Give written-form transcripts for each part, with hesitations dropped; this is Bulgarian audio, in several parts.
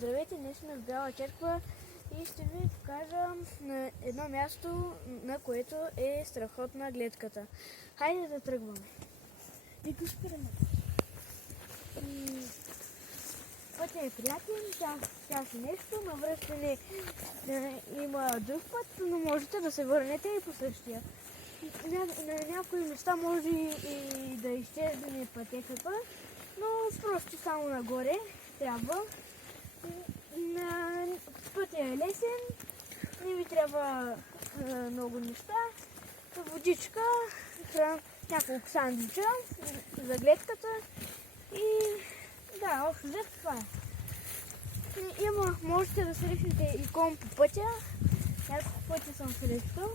Здравейте, днес сме в Бяла черква и ще ви покажа на едно място, на което е страхотна гледката. Хайде да тръгваме. И тук спираме. Пътя е приятен, тя си нещо, навръщане има друг път, но можете да се върнете и по същия. На някои места може и да изчезне пътеката, но просто само нагоре трябва. Пътя е лесен, не ви трябва много неща, водичка, няколко сандвича за гледката и да, общо взето това е. Можете да срещнете и кон по пътя, няколко пътя съм срещал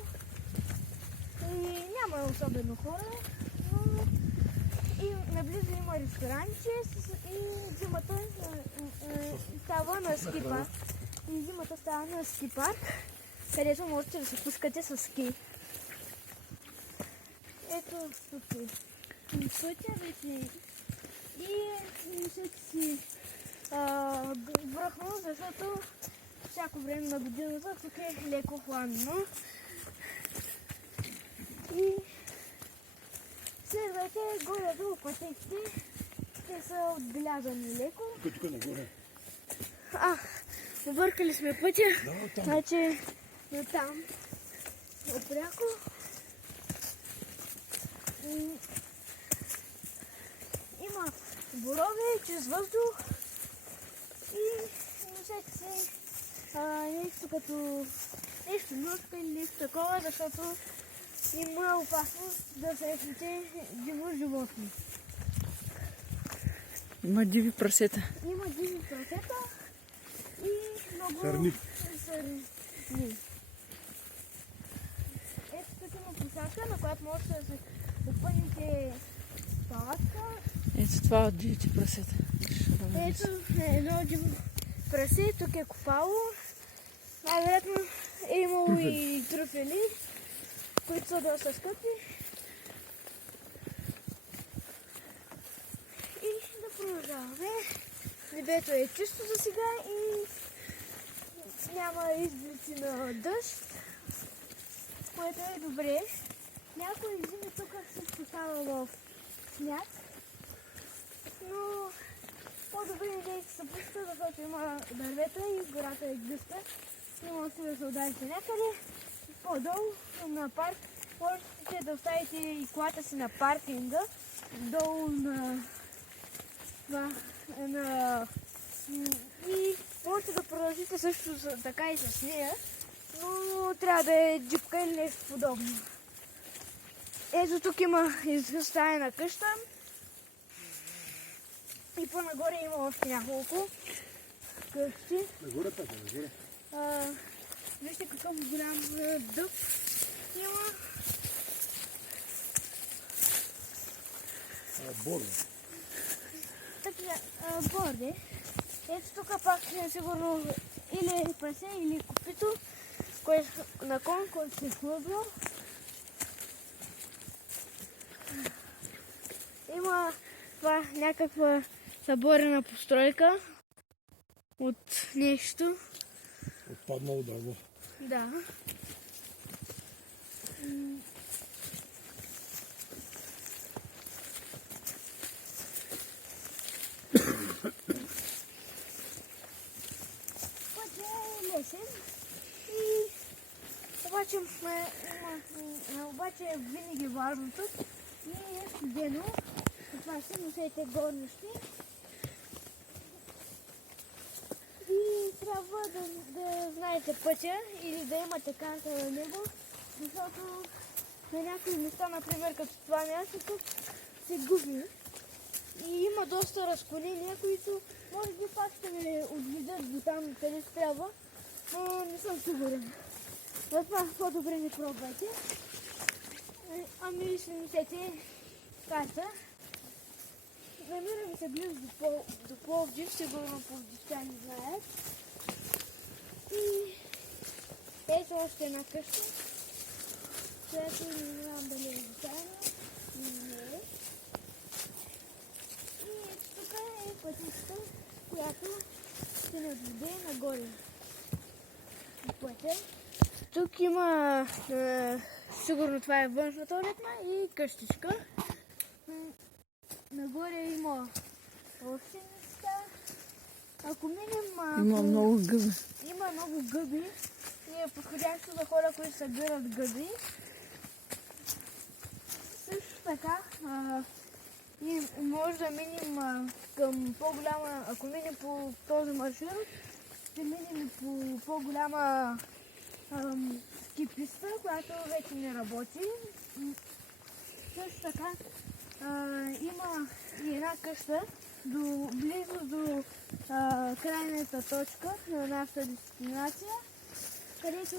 и няма особено хора, но и наблизо има ресторанче и зимата става на ски парк. И зимата става на ски парк, където можете да се пускате с ски. Ето тук е пътя вече и мислете си връхно, защото всяко време на годината тук е леко хладно. И следвайте горе-долу пътеките, те са отбелязани леко. Тук нагоре. Объркали сме пътя, значи там опряко. Има борове, чрез въздух и мислете си нещо като нещо млътка или нещо такова, защото има опасност да срещнете диво животни. Има диви прасета. Има диви прасета и много сърни. Ето тук има площадка, на която можете да се опънете палатка. Ето това от дивите прасета. Ето едно диво прасе, тук е копало. Най-вероятно е имало и трюфели, които са доста скъпи. И да продължаваме. Небето е чисто за сега и няма изблици на дъжд, което е добре. Някои зими тук също става в сняг, но по-добре не да се пуска, защото има дървета и гората е гъста. Не можете да се ударите някъде. По-долу на парк можете да оставите и колата си на паркинга, долу и можете да продължите също така и с нея, но трябва да е джипка или нещо подобно. Ето тук има изгъстаена къща и по-нагоре има още няколко къщи. Нагоре пътя, нагоре. Вижте какъв голям дъб има. Борде. Борде. Ето тук пак сигурно или е прасе, или копито, на кон, който се е хлъбил. Има това някаква съборена постройка от нещо. Отпаднало дърво. Да. Пътя е лесен и обаче винаги важно тук и е студено. Това ще носете горнищи. И трябва да знаете пътя или да имате карта на него, защото на някои места, например като това място, тук се губи. И има доста разклонения, които може би пак ще ме отведат до там, където трябва, но не съм сигурен. Затова по-добре не пробвайте. Ами ще носете карта. Намираме се близо до Пловдив, сигурно пловдивчани знаят. И ето още една къща, която не знам дали е обичайна. Не. И ето тук е пътища, която ни отведе нагоре. Пътя. Тук има, сигурно това е външна туалетна и къщичка. Нагоре има още неща. Ако минем... Има много гъби. Има много гъби и е подходящо за хора, които събират гъби. Също така, и може да минем към по-голяма, ако минем по този маршрут, ще минем по по-голяма ски писта, която вече не работи. Също така има и една къща близо до крайната точка на нашата дестинация, където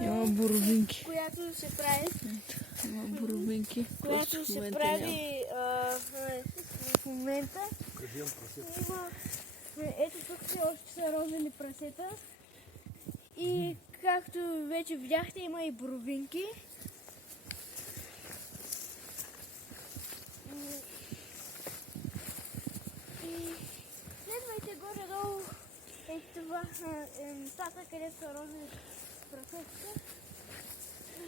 Има боровинки. която се прави, Има боровинки. която се прави в момента. Има, ето тук все още са розени прасета и както вече видяхте, има и боровинки. И следвайте горе-долу това местата, където са розени прасетите.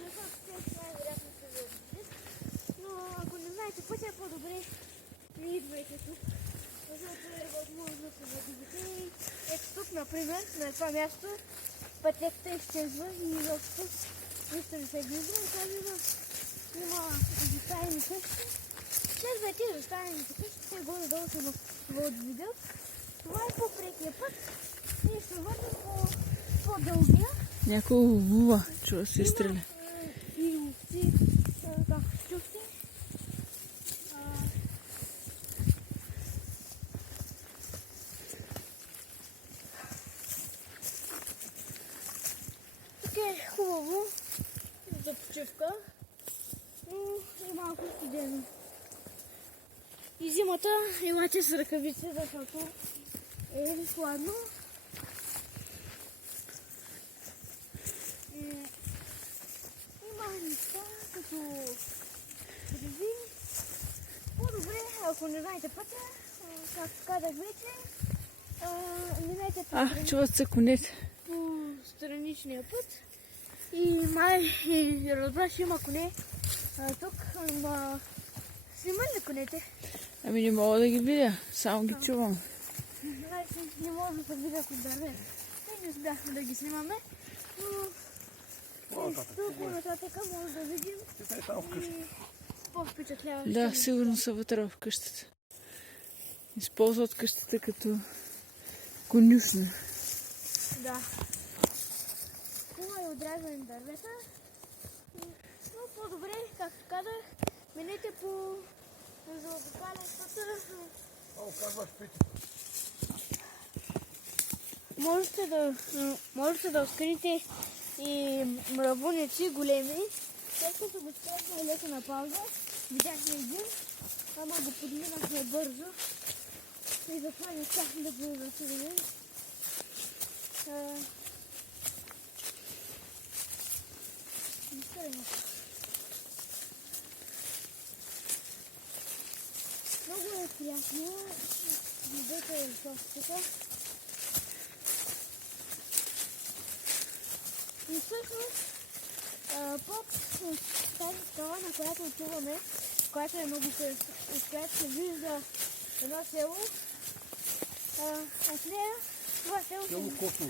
Защото те най-вероятно ще ви отведат. Но ако не знаете пътя, е по-добре не идвайте тук. Защото е възможно да се загубите. Ето тук, например, на това място, пътеката изчезва и изобщо нищо не се вижда. И тази има изоставени къщи. Следвайте изоставените къщи, те горе-долу се отведат. Това е по-прекия път. Ние ще върнем по-дългия. Някой ловува, чува се стреля. И овци, както чухте. Тук е хубаво за почивка, но е малко студено. И зимата имате с ръкавици, защото е хладно. Има неща като треви. По-добре, ако не знаете пътя, както казах вече, минете Чуват се конете. по страничния път. И май разбраш, има коне тук, ама снимат ли конете? Ами не мога да ги видя, само ги чувам. Не може да се видя от дърве. Те не успяхме да ги снимаме, но тук по-нататък може да видим и по-впечатляващо. Да, сигурно са вътре в къщата. Използват къщата като конюшна. Да. Има и отрязани дървета, но по-добре, както казах, минете по желтопален път. Можете да откриете и мравуници големи. След като го спряхме леко на пауза, видяхме един, ама го подминахме бързо и затова не успяхме да го разсъдим. Много е приятно. Видете високостта. И всъщност под тази скала, на която отиваме, която е много красива, от която се вижда едно село, от нея това село от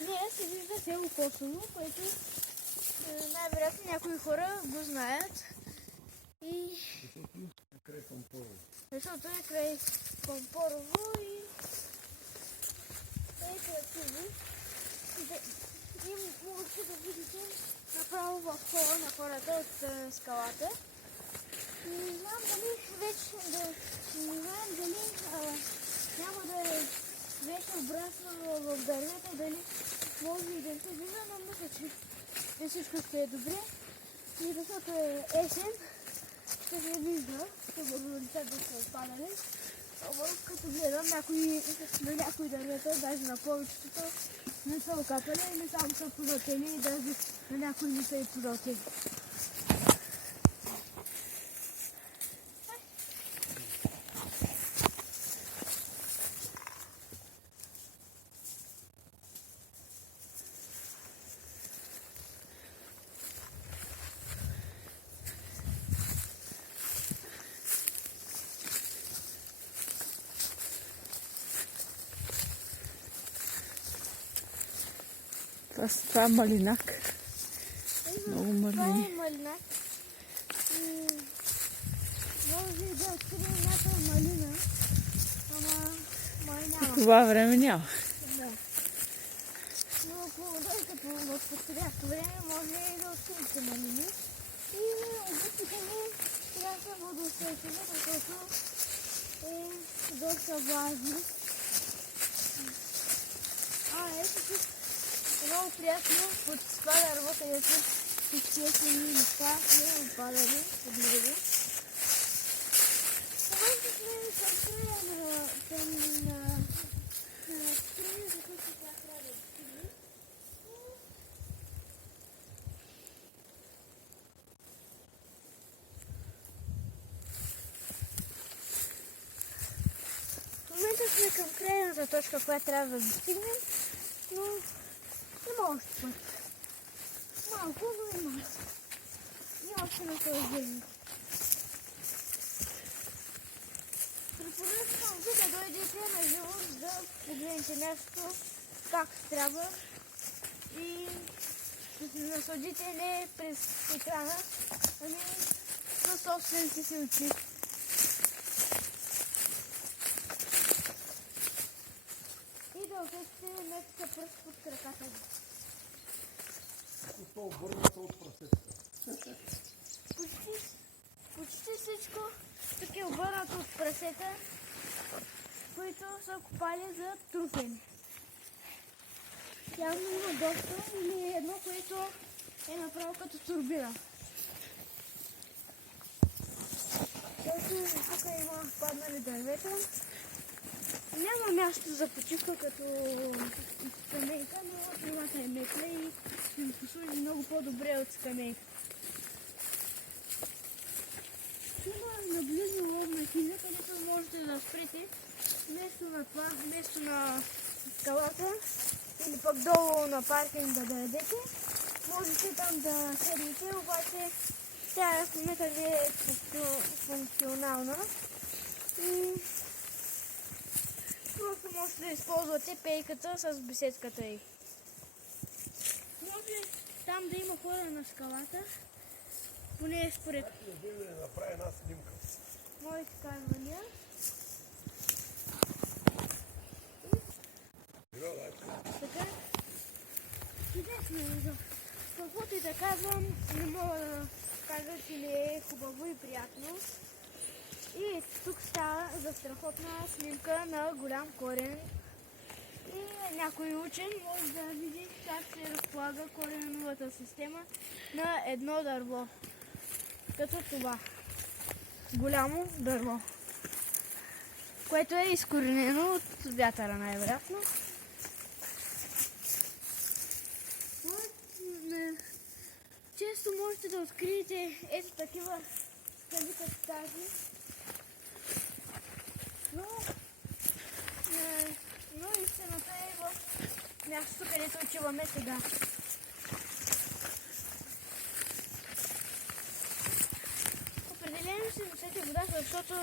нея се вижда село Косово, което най-вероятно някои хора го знаят. И защото е край Помпорово и е красиво. И можете да видите направо в хола на хората от скалата. Не знам дали няма да е вече обраснало в дървета, дали може и да се вижда, но мисля, че всичко ще е добре. И защото е есен, ще се вижда, сигурно лицата са отпадали. Като гледам на някои дървета, даже на повечето, не са окапали и не само са подълтели и даже на някои не са и подълтели. Това е малинак. Много Това маслини. е малина. Може да открием някаква малина, ама май няма. Това време няма. Да. Но ако дойдете в подходящо време, може и да откриете малини. И обичаме трябва да водоустойчиво, защото е доста важно. Ето тук много приятно под това дърво, където изчестени неща и опадали под него. В момента сме към края на стрима, за който тя трябва да стигне. В момента сме към крайната точка, която трябва да достигнем, но има още път. Малко, но има. И още на този. Препоръчвам ви да дойдете на живо, да погледнете нещо както трябва и да се насладите не през екрана, ами на собствените си очи. И да усетите метка пръст под краката ви. Това обърната от прасетата. Почти всичко тук е обърнато от прасета, които са копали за трупене. Явно има доста или едно, което е направо като турбина. Тук има паднали дървета. Няма място за почивка като скамейка, но климата е мекна и ще ми послужи много по-добре от скамейка. Има наблизо ловна хижа, където можете да спрете вместо на това, вместо на скалата или пък долу на паркинга да ядете. Можете там да седнете, обаче тя в момента не е функционална и просто можете да използвате пейката с беседката й. Може там да има хора на скалата, поне според Да направи една снимка. моите казвания. Така, чудесно е. Каквото и да казвам, не мога да кажа, че не е хубаво и приятно. И тук става за страхотна снимка на голям корен. И някой учен може да види как се разполага кореновата система на едно дърво. Като това. Голямо дърво. Което е изкоренено от вятъра най-вероятно. Често можете да откриете ето такива скали като тази. Но истината е в мястото, където отиваме сега. Определено си носете вода, защото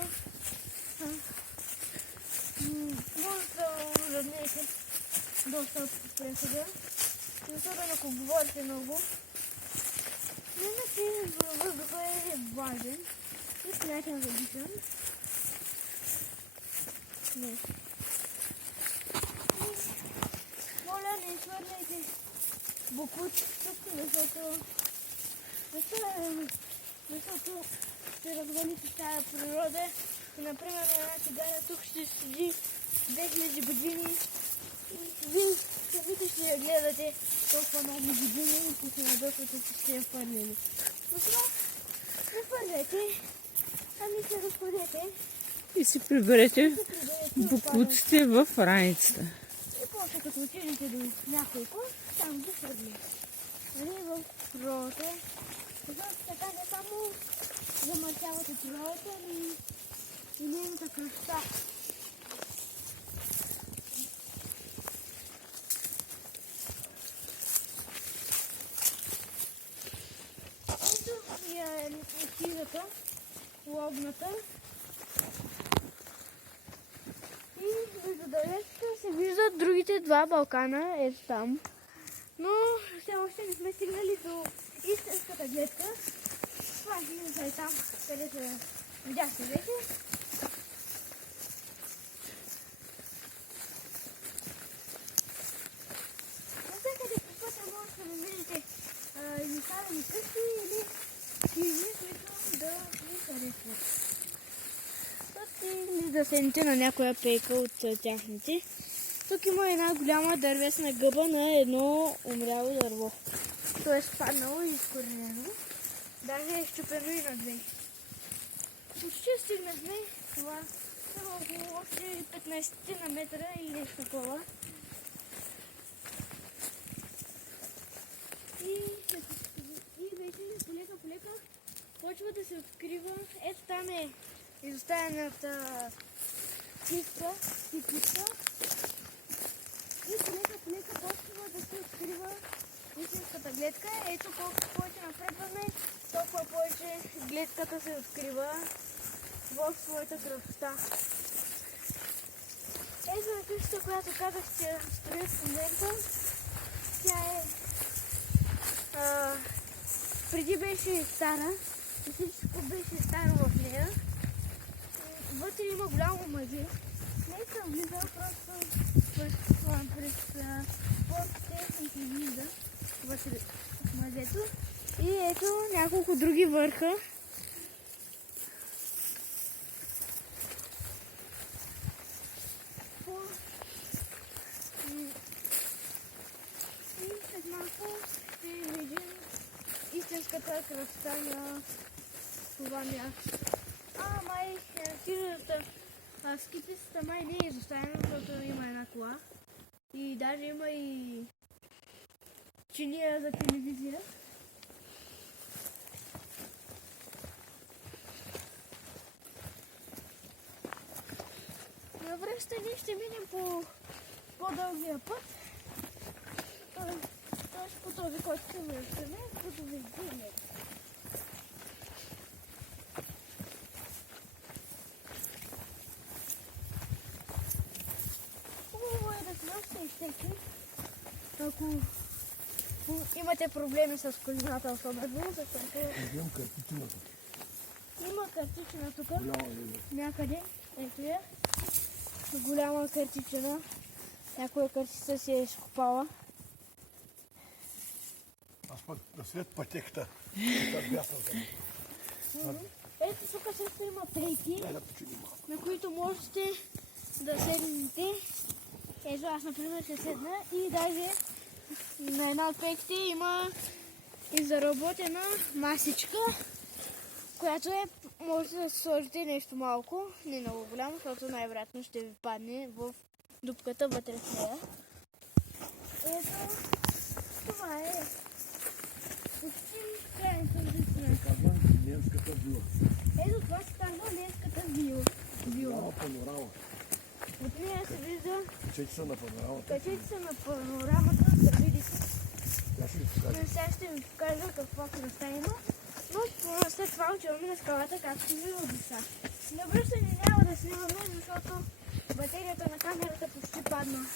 може да уравнете доста от прехода. Особено ако говорите много. Иначе въздухът е важен и приятен за дишан. Моля, не изхвърляйте бокуци тук, защото ще развалите тази природа. И, например, една цигара тук ще седи 2000 години и вие самите ще я гледате толкова много години и ще се надъхвате, че сте я хвърляли. Но това не хвърляйте, ами се разходете. И си приберете бокуците в раницата. И после като отидете до някой куст, там ги хвърли. Нали, в природата. Защото така не само замърсявате природата, ами и нейната красота. Ето е хижата, лобната. И между дърветата се виждат другите два балкана, ето там. Но все още не сме стигнали до истинската гледка. Това е там, където видяхте вече. Навсякъде по пътя може да намерите изоставени къщи или хижи, които да ви харесват. Тук да седнете на някоя пейка от тяхните. Тук има една голяма дървесна гъба на едно умряло дърво. То е спаднало и изкоренено. Даже е щупено и на две. Почти стигнахме. Това са около още 15 на метра или нещо такова. И вече полека почва да се открива. Ето там е изоставената писта. И полека почва да се открива истинската гледка. Ето колкото повече напредваме, толкова повече гледката се открива в своята красота. Ето на къщата, която казах, че строят в момента. Тя е преди беше стара и всичко беше старо в нея. Вътре има голямо мъзе. Не съм влизал, просто през портите съм се вижда вътре в мазето. И ето няколко други върха. И след малко ще видим истинската красота на това място. Май хижата, скипицата май не е изоставена, защото има една кола. И даже има и чиния за телевизия. На връщане ще минем по по-дългия път. Тоест по този, който се връщаме, като виждаме. Хубаво е да се носите изтеки. Ако имате проблеми с колината, особено, защото Взем картичина тук. има картичина тук. Голяма е. Някъде. Ето я. Голяма картичина. Някоя картица си е изкопала. Аз пък да след пътеката. Бясна съм. Ето тук също има пейки, Дай да починим малко. на които можете да седнете. Ето аз, например, ще седна и даже на една от пейките има и заработена масичка, която може да сложите нещо малко, не много голямо, защото най-вероятно ще ви падне в дупката вътре в нея. Ето, това е почти крайната височина. Казвам немската вила. Ето това се казва немската вила. Голяма панорама. От нея се вижда, Качете се на панорамата. качете се на панорамата, да видите. Тя ще ви покажа. Но сега ще ви покажа каква красота има. Но след това отиваме на скалата, както ви обещах. На връщане няма да снимаме, защото батерията на камерата почти падна.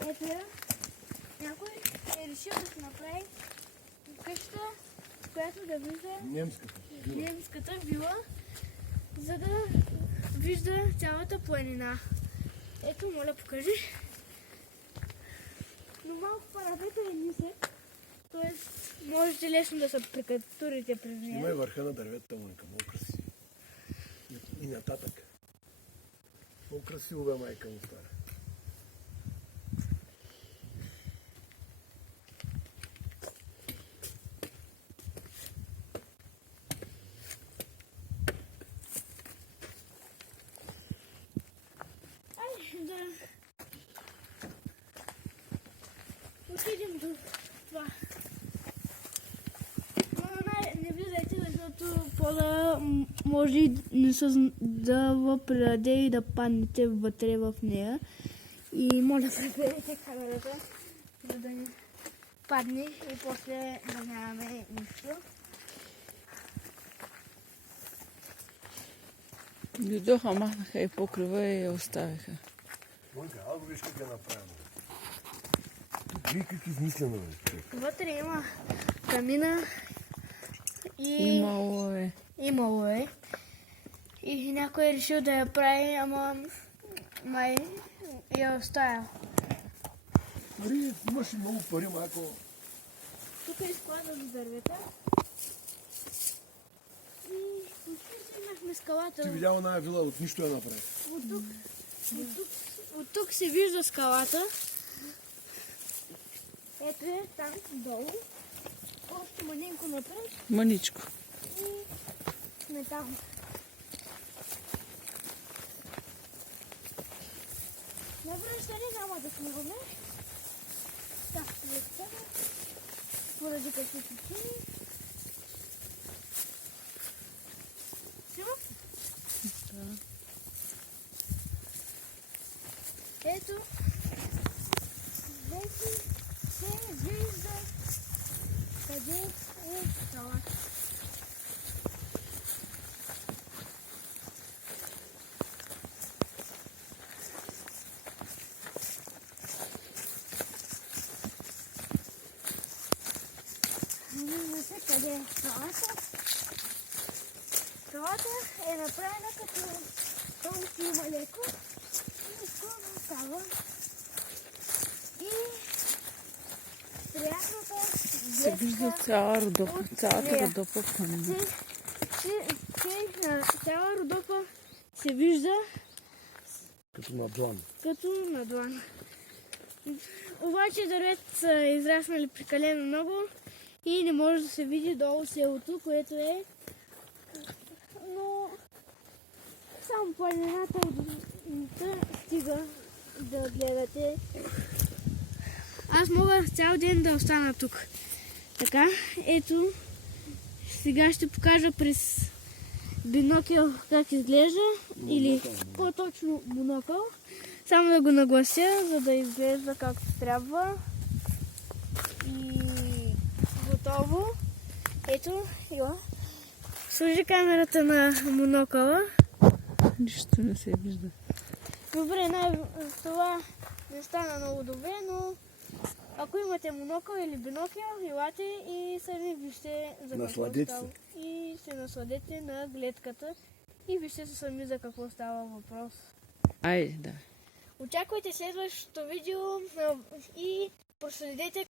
Ето я. Някой е решил да се направи къща, която да вижда Немската вила. немската вила, за да вижда цялата планина. Ето, моля, покажи. Но малко парапета е нисък, т.е. можете лесно да се прекатурите през Има и нея. върха на дърветата, Моника, много красиво. И нататък. Много красиво бе майка му стара. Айде да отидем до това. Но не влизайте, защото пода може и не се да предаде и да паднете вътре в нея. И моля да приберете камерата, за да не падне и после да нямаме нищо. Дойдоха, махнаха и покрива и я оставиха. Моника, ало виж как е направено. Тук виж как измислено е. човек. Вътре има камина и Имало е. И някой е решил да я прави, ама май я оставя. Нали, имаш и много пари, малко. Тук е склада за дървета. И почти стигнахме скалата. Ти видяла една вила, от нищо я направи. От тук се вижда скалата. Ето е там долу. Още маленко напред Маничко. и сме там. Навръщане няма да снимаме. Так, поради какви причини. Снима? Ето, вече се вижда къде е скалата. Вижда се къде е скалата. Скалата е направена като толкова има леко и скоро става. И приятната Се вижда гледка цяла родопа. от Цялата нея. родопа планина. На цяла Родопа се вижда Като на длан. като на длан. Обаче дървета са израснали прекалено много и не може да се види долу селото, което е. Но само планината стига да гледате. Аз мога цял ден да остана тук. Така, ето, сега ще покажа през бинокъл как изглежда, или по-точно монокъл. Само да го наглася, за да изглежда както трябва. И готово. Ето, ела. Сложи камерата на монокъла. Нищо не се вижда. Добре, това не стана много добре, но ако имате монокъл или бинокъл, елате и сами вижте за какво Насладете става. И се насладете на гледката и вижте се сами за какво става въпрос. Айде, да. Очаквайте следващото видео и проследете